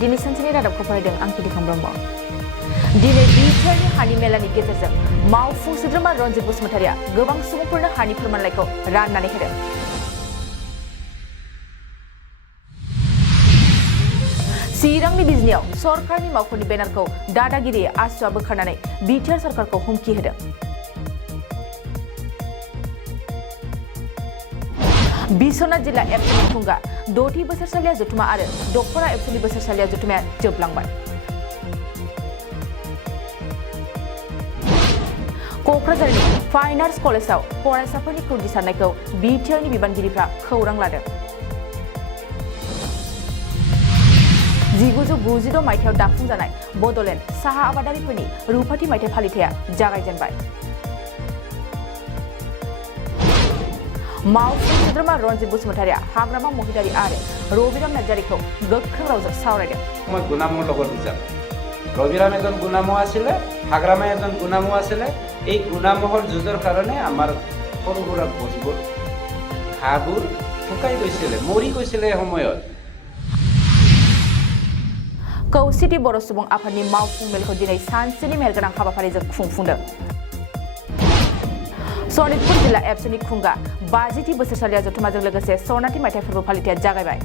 दिनै सानसेनि रादाबखौ फरायदों आं खिथिखां ब्रह्म। दिनै बिटिआरनि हानि मेलानि गेजेरजों मावफुं सोद्रोमा रनजित बसुमतारिया गोबां सुबुंफोरनो हानि फोरमानलाइखौ राननानै होदों। चिरांनि बिजनियाव सरकारनि मावख'नि बेनारखौ दादागिरि आसुआ बोखारनानै बिटिआर सरकारखौ हुमखि होदों। बिश्वनाथ जिल्ला एबसुनि खुंगा 6थि बोसोरसालिया जथुमा आरो दख'रा एबसुनि बोसोरसालिया जथुमाया जोबलांबाय। क'क्राझारनि फाइन आर्ट्स कलेजाव फरायसाफोरनि खुंथि सारनायखौ बिटिआरनि बिबानगिरिफ्रा खौरां लादों। 1996 मायथाइयाव दाफुंजानाय बड'लेण्ड साहा आबादारिफोरनि रुफाथि मायथाइ फालिथाया जागायजेनबाय। मावफुं सोद्रोमा रनजित बसुमतारिया हाग्रामा महिलारि आरो रबिराम नार्जारीखौ गोख्रों रावजों सावरायदों। গুণামৰ লগত বুজাম। ৰবিৰাম এজন গুণামহ আছিলে, হাগ্ৰামা এজন গুণামহ আছিলে। এই গুণামহৰ যুঁজৰ কাৰণে আমাৰ সৰু সুৰা গছবোৰ ঘাঁহবোৰ শুকাই গৈছিলে, মৰি গৈছিলে সময়ত। खौसेथि बर' सुबुं आफादनि मावफुं मेलखौ दिनै सानसेनि मेलगोनां हाबाफारिजों खुंफुंदों। सनितपुर जिल्ला एबसुनि खुंगा 50थि बोसोरसालिया जथुमाजों लोगोसे स्वर्णाथि मायथाइ फोरबो फालिथाया जागायबाय।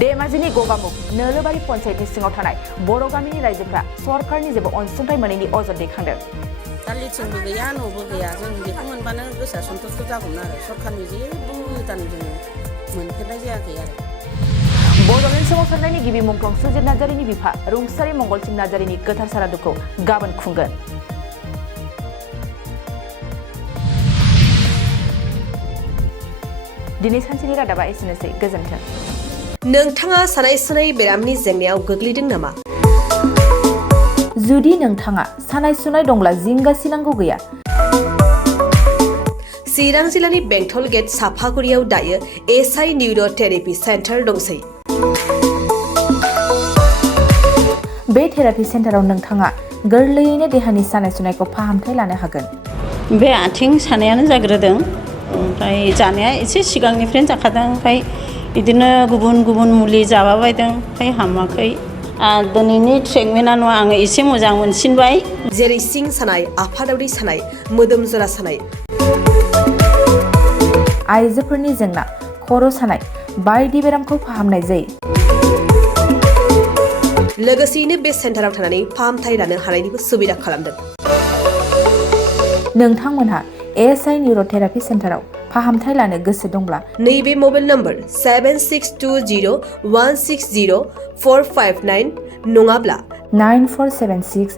धेमाजिनि गगामुख नोलोबारि पन्चायतनि सिङाव थानाय बर' गामिनि रायजोफ्रा सरकारनि जेबो अनसुंथाइ मोनैनि अजद दैखांदों। दा लिथिंबो गैया, न'बो गैया, जों बेखौ मोनबानो गोसोआ सन्थुष्ट जागौमोन आरो सरकारनि जेबो अनुदान जोङो मोनफेरनाय जायाखै आरो। बड'लेण्ड सोमावसारनायनि गिबि मुंख्लं सुजित नार्जारीनि बिफा रुंसारि मंगलसिं नार्जारीनि गोथार सारादुखौ गाबोन खुंगोन। दिनै सानसेनि रादाबा एसेनोसै, गोजोन्थों। नोंथाङा सानाय सुनाय बेरामनि जेंनायाव गोग्लैदों नामा? जुदि नोंथाङा सानाय सुनाय दंब्ला जिंगासिनांगौ गैया। चिरां जिल्लानि बेंटल गेट साफागुरियाव दायो एसआइ निउर' थेरापि सेन्टार दंसै। बे थेरापि सेन्टाराव नोंथाङा गोरलैयैनो देहानि सानाय सुनायखौ फाहामथाय लानो हागोन। बे आथिं सानायानो जाग्रोदों, ओमफ्राय जानाया एसे सिगांनिफ्रायनो जाखादों, ओमफ्राय बिदिनो गुबुन गुबुन मुलि जाबाबायदों, ओमफ्राय हामाखै। दिनैनि ट्रिटमेन्टआ नङा, आङो एसे मोजां मोनसिनबाय। जेरै सिं सानाय, आफादावरि सानाय, मोदोम जरा सानाय, आइजोफोरनि जेंना, खर' सानाय बायदि बेरामखौ फाहामनाय जायो। लोगोसेयैनो बे सेन्टाराव थानानै फाहामथाय लानो हानायनिबो सुबिदा खालामदों। नोंथांमोनहा एसआइ निउर' थेरापि सेन्टाराव फाहामथाय लानो गोसो दंब्ला नैबे मबाइल नम्बर 7620160459 नङाब्ला 9476